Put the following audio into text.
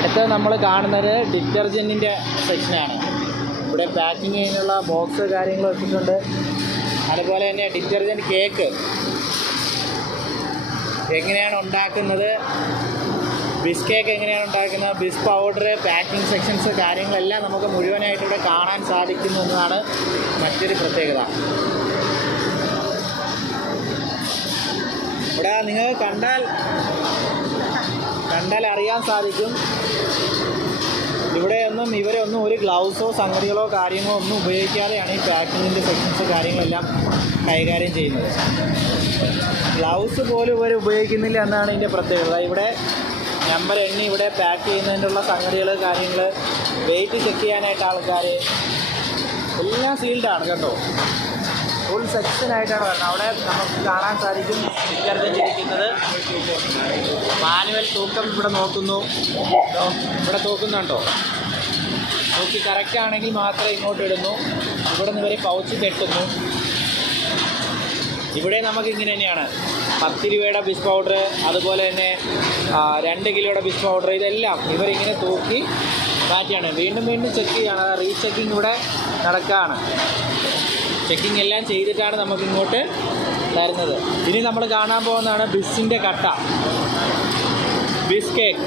അടുത്ത നമ്മൾ കാണുന്നത് ഡിറ്റർജൻറ്റിൻ്റെ സെക്ഷനാണ്. ഇവിടെ പാക്കിങ് ചെയ്യാനുള്ള ബോക്സ് കാര്യങ്ങൾ വെച്ചിട്ടുണ്ട്. അതുപോലെ തന്നെ ഡിറ്റർജൻറ്റ് കേക്ക് എങ്ങനെയാണ് ഉണ്ടാക്കുന്നത്, ബിസ് കേക്ക് എങ്ങനെയാണ് ഉണ്ടാക്കുന്നത്, ബിസ് പൗഡർ, പാക്കിംഗ് സെക്ഷൻസ് കാര്യങ്ങളെല്ലാം നമുക്ക് മുഴുവനായിട്ട് ഇവിടെ കാണാൻ സാധിക്കുന്നു എന്നതാണ് മറ്റൊരു പ്രത്യേകത. ഇവിടെ നിങ്ങൾ കണ്ടാൽ അറിയാൻ സാധിക്കും, ഇവരൊന്നും ഒരു ഗ്ലൗസോ സംഗതികളോ കാര്യങ്ങളോ ഒന്നും ഉപയോഗിക്കാതെയാണ് ഈ പാക്കിങ്ങിൻ്റെ സെക്ഷൻസ് കാര്യങ്ങളെല്ലാം കൈകാര്യം ചെയ്യുന്നത്. ഗ്ലൗസ് പോലും ഇവർ ഉപയോഗിക്കുന്നില്ല എന്നാണ് ഇതിൻ്റെ പ്രത്യേകത. ഇവിടെ നമ്പർ എണ്ണി ഇവിടെ പാക്ക് ചെയ്യുന്നതിനുള്ള സംഗതികൾ കാര്യങ്ങൾ, വെയിറ്റ് ചെക്ക് ചെയ്യാനായിട്ട് ആൾക്കാർ എല്ലാം സീൽഡാണ് കേട്ടോ. ഫുൾ സെക്ഷനായിട്ടാണ് വരുന്നത്. അവിടെ നമുക്ക് കാണാൻ സാധിക്കും ഡിറ്റർജൻറ്റ് ഇരിക്കുന്നത്. മാനുവൽ തൂക്കം ഇവിടെ നോക്കുന്നു, ഇവിടെ തൂക്കുന്നുണ്ടോ, തൂക്കി കറക്റ്റാണെങ്കിൽ മാത്രമേ ഇങ്ങോട്ട് ഇടുന്നു. ഇവിടെ നിന്ന് ഇവർ പൗച്ച് കെട്ടുന്നു. ഇവിടെ നമുക്കിങ്ങനെ തന്നെയാണ് 10 രൂപയുടെ ബിസ് പൗഡർ, അതുപോലെ തന്നെ 2 കിലോയുടെ ബിസ് പൗഡർ, ഇതെല്ലാം ഇവരിങ്ങനെ തൂക്കി മാറ്റിയാണ്. വീണ്ടും ചെക്ക് ചെയ്യുകയാണ്. റീചെക്കിങ് ഇവിടെ നടക്കുകയാണ്. ചെക്കിങ് എല്ലാം ചെയ്തിട്ടാണ് നമുക്കിങ്ങോട്ട് തരുന്നത്. ഇനി നമ്മൾ കാണാൻ പോകുന്നതാണ് ബിസ്സിൻ്റെ കട്ട, ബിസ് കേക്ക്.